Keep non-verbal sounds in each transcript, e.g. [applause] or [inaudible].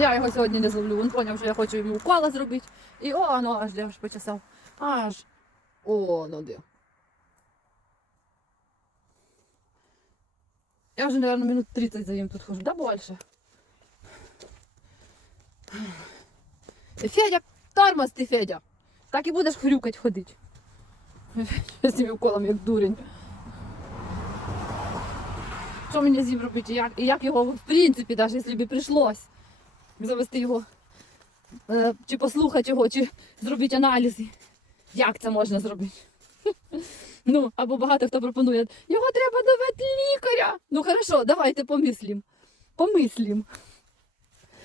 Я його сьогодні не зловлю. Він поняв, що я хочу йому укола зробити. І о, ну аж де аж почесав. Аж. О, ну де. Я вже, мабуть, минут 30 за ним тут хожу. Да більше. Федя, тормоз ти, Федя. Так і будеш хрюкать ходити. З цими уколами, як дурень. Що мені з ним робити? Як, і як його, в принципі, навіть якщо б прийшлось завести його, е, чи послухати його, чи зробити аналізи. Як це можна зробити? [laughs] Ну, або багато хто пропонує, його треба до ветлікаря. Ну хорошо, давайте помислім. Помислім.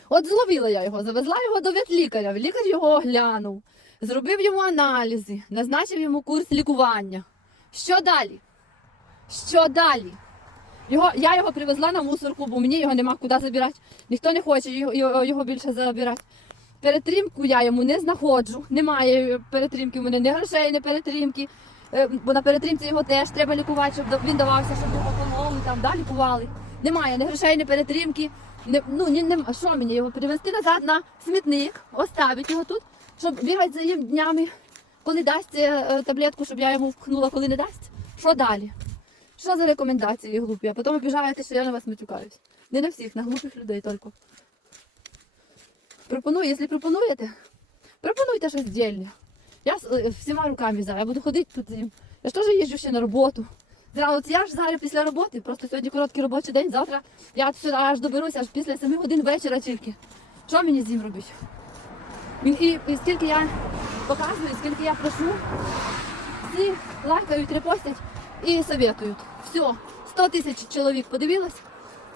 От зловила я його, завезла його до ветлікаря. Лікар його оглянув, зробив йому аналізи, назначив йому курс лікування. Що далі? Що далі? Його, я його привезла на мусорку, бо мені його нема куди забирати. Ніхто не хоче його, його, більше забирати. Перетримку я йому не знаходжу. Немає перетримки, у мене ні грошей, ні перетримки. Е, Бо на перетримці його теж треба лікувати, щоб він давався, щоб його помогли, там, да, лікували. Немає ні грошей, ні перетримки. Не, ну, ні, нема. Що мені його перевезти назад на смітник, оставити його тут, щоб бігати за ним днями, коли дасть е, е, таблетку, щоб я йому впхнула, коли не дасть. Що далі? Що за рекомендації глупі? А потім обіжаєте, що я на вас матюкаюсь. Не на всіх, на глупих людей тільки. Пропоную, якщо пропонуєте, пропонуйте щось дільне. Я е, всіма руками зараз, я буду ходити тут з ним. Я ж теж їжджу ще на роботу. От я ж зараз після роботи, просто сьогодні короткий робочий день, завтра я сюди аж доберуся аж після 7 годин вечора тільки. Що мені з ним робити? І, і скільки я показую, скільки я прошу, всі лайкають, репостять і советують. Все, 100 тисяч чоловік подивилось,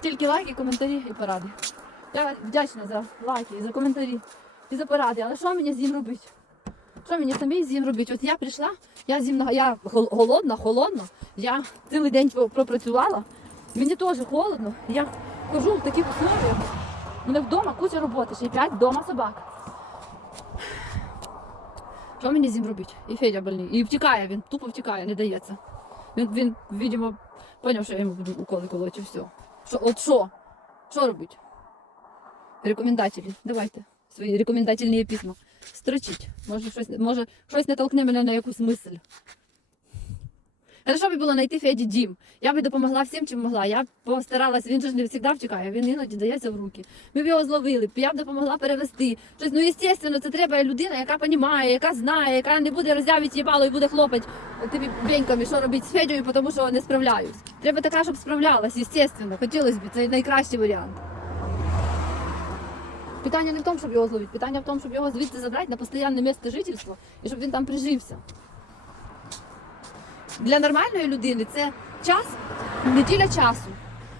тільки лайки, коментарі і поради. Я вдячна за лайки, і за коментарі, і за поради. Але що мені з ним робити? Що мені самі з ним робити? От я прийшла, я зі мною, я гол- голодна, холодно, я цілий день пропрацювала, мені теж холодно, я хожу в таких условиях. У мене вдома куча роботи, ще п'ять вдома собак. Що мені з ним робити? І Федя больний. І втікає він, тупо втікає, не дається. Він, він видимо, поняв, що я йому буду уколи і все. Що, от що? Що робити? Рекомендателі, давайте свої рекомендательні письма. Строчіть. Може, щось, може, щось натолкне мене на якусь мисль. Хорошо би було знайти Феді дім. Я би допомогла всім, чим могла. Я б постаралась, він ж не завжди втікає, він іноді дається в руки. Ми б його зловили, я б допомогла перевести. Щось, ну, звісно, це треба людина, яка розуміє, яка знає, яка не буде роззявити їбало і буде хлопати тобі беньками, що робити з Федєю, тому що не справляюсь. Треба така, щоб справлялась, звісно. Хотілося б, це найкращий варіант. Питання не в тому, щоб його зловити, питання в тому, щоб його звідси забрати на постійне місце жительства і щоб він там прижився. Для нормальної людини це час, неділя часу.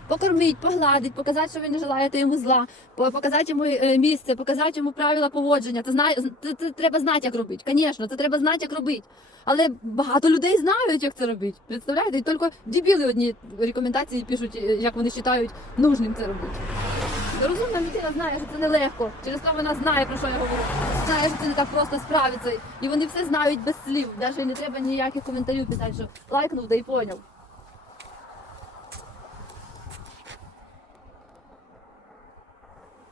Покормить, погладить, показати, що ви не желаєте йому зла, показати йому е, місце, показати йому правила поводження. Це, знає, це, це треба знати, як робити. Звісно, це треба знати, як робити. Але багато людей знають, як це робити. Представляєте? І тільки дебіли одні рекомендації пишуть, е, як вони вважають нужним це робити. Розумна людина знає, що це нелегко. Через те вона знає, про що я говорю. Знає, що це не так просто справиться. І вони все знають без слів. Навіть не треба ніяких коментарів писати, що лайкнув, да і поняв.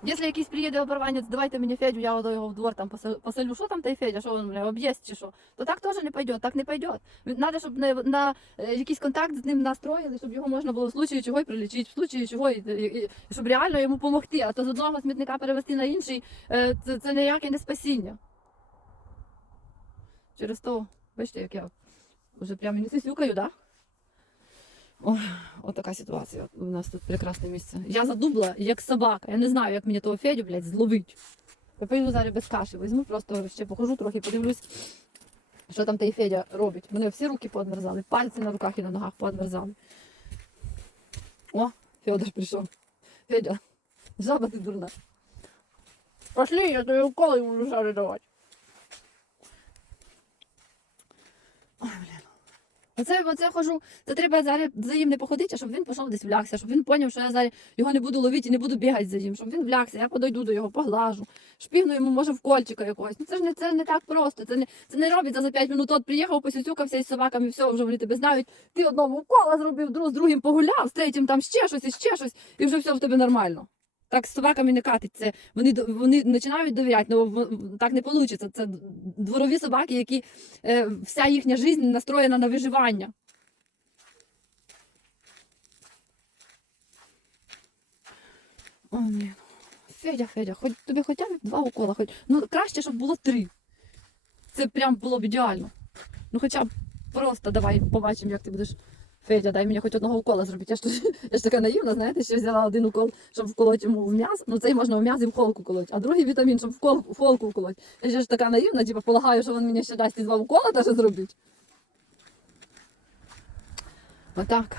Якщо якийсь приїде оборванець, давайте мені Федю, я до його в двор там поселю. Що там той Федя, що він мене об'їсть чи що? То так теж не пойде, так не пойде. Треба, щоб на, на е, якийсь контакт з ним настроїли, щоб його можна було в случаї чого й прилічити, в случаї чого, і, і, і, щоб реально йому допомогти. А то з одного смітника перевести на інший, е, це, це ніяке не спасіння. Через то, бачите, як я вже прямо не сисюкаю, так? Да? Ой, от така ситуація. У нас тут прекрасне місце. Я задубла, як собака. Я не знаю, як мені того Федю, блядь, зловить. Я поїду зараз без каші, візьму, просто ще похожу трохи, подивлюсь, що там той Федя робить. Мене всі руки поодмерзали, пальці на руках і на ногах поодмерзали. О, Федор прийшов. Федя, жаба ти дурна. Пошли, я тобі уколи буду зараз давати. Ой, блін. Оце, оце хожу, це треба зараз за ним не походити, а щоб він пішов десь влягся, щоб він зрозумів, що я зараз його не буду ловити і не буду бігати за ним, щоб він влягся, я подойду до його, поглажу, шпігну йому, може, в кольчика якогось. Ну це ж не, це не так просто. Це не, це не робиться за 5 минут. От приїхав, посюсюкався із собаками, все, вже вони тебе знають. Ти одному укола зробив, друг, з другим погуляв, з третім там ще щось і ще щось, і вже все в тебе нормально. Так з собаками не катиться. Вони, вони починають довіряти, але так не вийде. Це дворові собаки, які е, вся їхня життя настроєна на виживання. О, ні. Федя, Федя, хоч тобі хоча б два укола, хоч. Ну краще, щоб було три. Це прям було б ідеально. Ну хоча б просто давай побачимо, як ти будеш. Федя, дай мені хоч одного укола зробити. Я ж, [laughs] я ж така наївна, знаєте, що взяла один укол, щоб вколоти йому в м'яз. Ну цей можна в м'яз і в холку колоть, а другий вітамін, щоб в, кол, в холку вколоть. Я ж така наївна, типу, полагаю, що він мені ще дасть і два укола теж зробить. Отак.